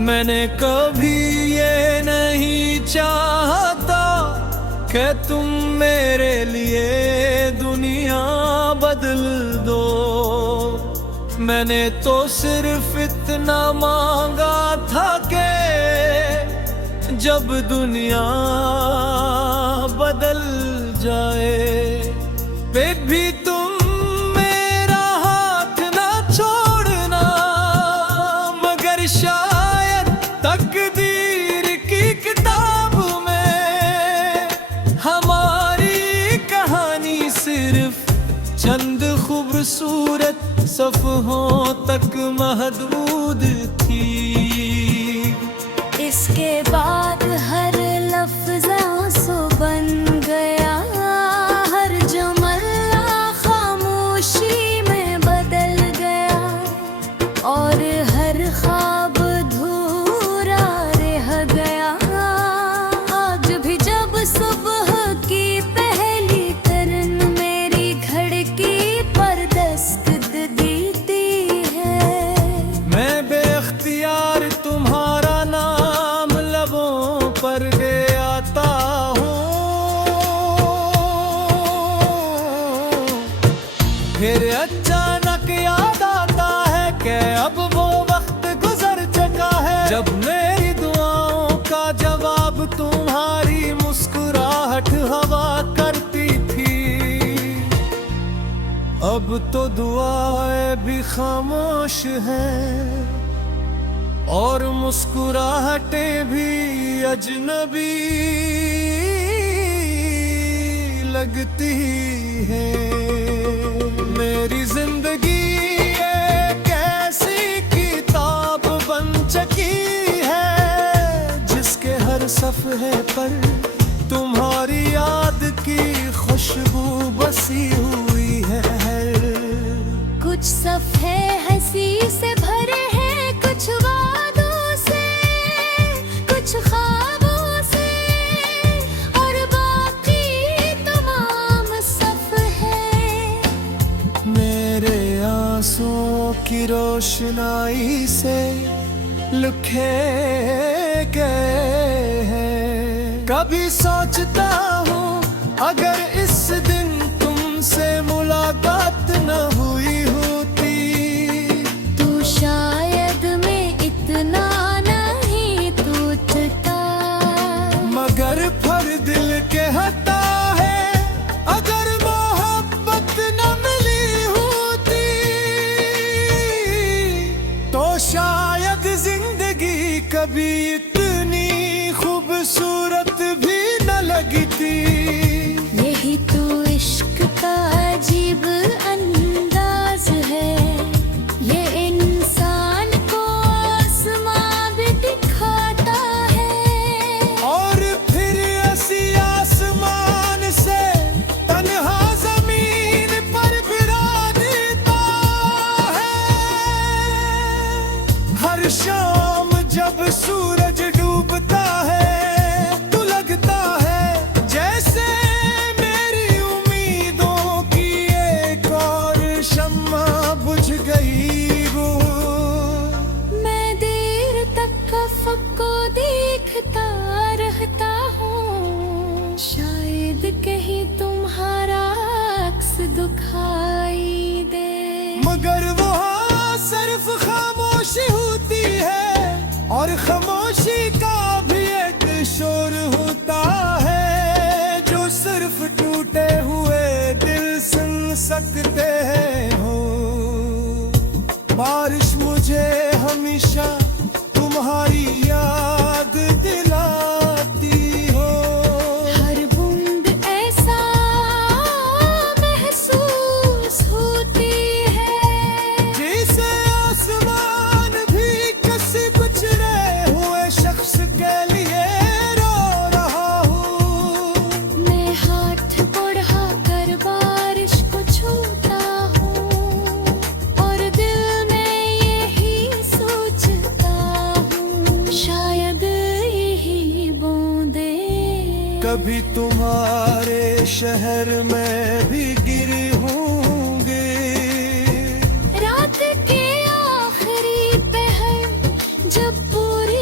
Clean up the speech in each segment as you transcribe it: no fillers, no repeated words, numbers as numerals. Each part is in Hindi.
मैंने कभी ये नहीं चाहता कि तुम मेरे लिए दुनिया बदल दो। मैंने तो सिर्फ इतना मांगा था कि जब दुनिया बदल जाए फिर भी तुम मेरा हाथ ना छोड़ना। मगर शायद तकदीर की किताब में हमारी कहानी सिर्फ चंद खूबसूरत सफ़हों तक महदूद थी। इसके बाद हर लफ्ज़ आंसू बन गया, हर जुमला खामोशी में बदल गया और हर ख्वाब अधूरा रह गया। आज भी जब सुबह की पहली किरण मेरी घड़की पर दस्तक देती है, मैं बेख्तियार तुम्हारा नाम लबों पर ले आता हूँ। फिर अचानक याद आता है कि अब वो वक्त गुजर चुका है जब मेरी दुआओं का जवाब तुम्हारी मुस्कुराहट हवा करती थी। अब तो दुआएं भी खामोश हैं और मुस्कुराहटें भी अजनबी लगती है। मेरी जिंदगी एक ऐसी किताब बन चुकी है जिसके हर सफ़हे पर तुम्हारी याद की खुशबू बसी हुई है। कुछ सफ़े हंसी से भरे हैं, कुछ वादों से, कुछ ख्वाबों से और बाकी तमाम सफ़हे मेरे आंसुओं की रोशनाई से लिखे गए हैं। कभी सोचता हूँ अगर इस दिन तुमसे मुलाकात न हुई होती तू शायद मैं इतना नहीं टूटता। मगर फर दिल के हता है अगर मोहब्बत न मिली होती तो शायद जिंदगी कभी इतनी खूबसूरत भी न लगती। यही तो इश्क का अजीब अंदाज है, ये इंसान को आसमां भी दिखाता है और फिर ऐसी आसमान से तन्हा जमीन पर गिरा देता है। हर शाम जब सूरज डूबता है तो लगता है जैसे मेरी उम्मीदों की एक और शम्मा बुझ गई वो। मैं देर तक अफ़क़ को देखता रहता हूँ, शायद कहीं तुम्हारा अक्स दिखाई दे। मगर वो सिर्फ खामोशी होती है और खामोशी का भी एक शोर होता है जो सिर्फ टूटे हुए दिल सुन सकते हो। बारिश मुझे हमेशा तुम्हारी याद दिलाती हो। हर बूंद ऐसा महसूस होती है जैसे आसमान भी किसी गुजरे हुए शख्स के लिए रो रहा हूँ। मैं हाथ बढ़ा कर बारिश को छूता हूँ और दिल में यही सोचता हूँ, शायद यही बूंदे कभी तुम्हारे शहर में भी गिरी होंगे। रात के आखिरी पहर जब पूरी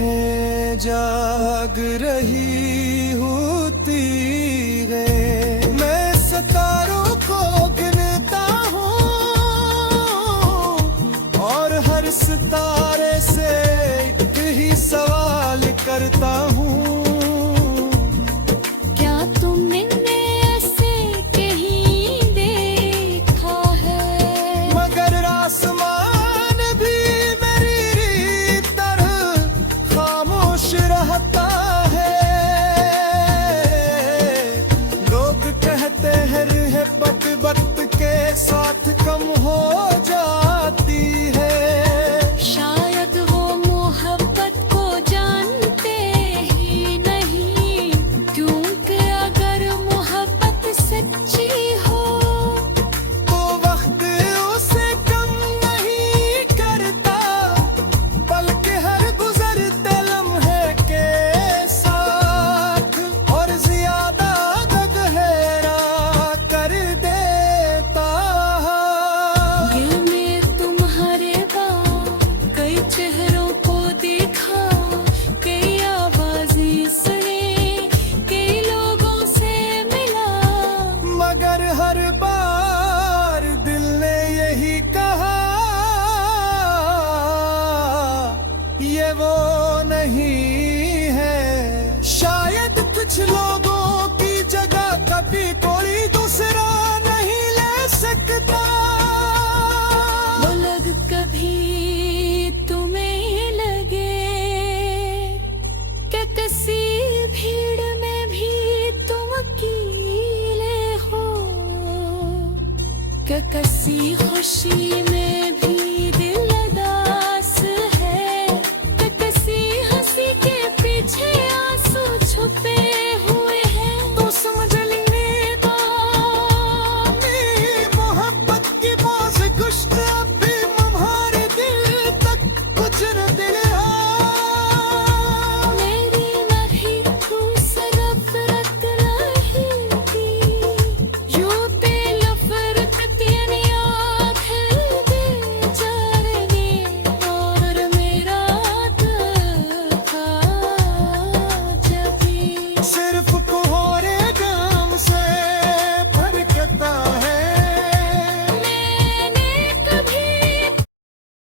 आंखें जाग रही होती है, मैं सितारों को गिनता हूँ और हर सितारे से एक ही सवाल करता हूँ। क्या तुमने ऐसे कहीं देखा है? मगर आसमान भी मेरी तरह खामोश रहता है। लोग कहते हैं मोहब्बत के साथ कम हो जाती है। शायद वो मोहब्बत को जानते ही नहीं, क्योंकि अगर मोहब्बत सच्ची हो तो वक्त उसे कम नहीं करता, बल्कि हर गुजरते लम्हे के साथ और ज्यादा गहरा कर देता। दिल में तुम्हारे बाद कई चेहरों को देखा, कई आवाजें सुनी, कई लोगों से मिला, मगर हर बार दिल ने यही कहा, ये वो नहीं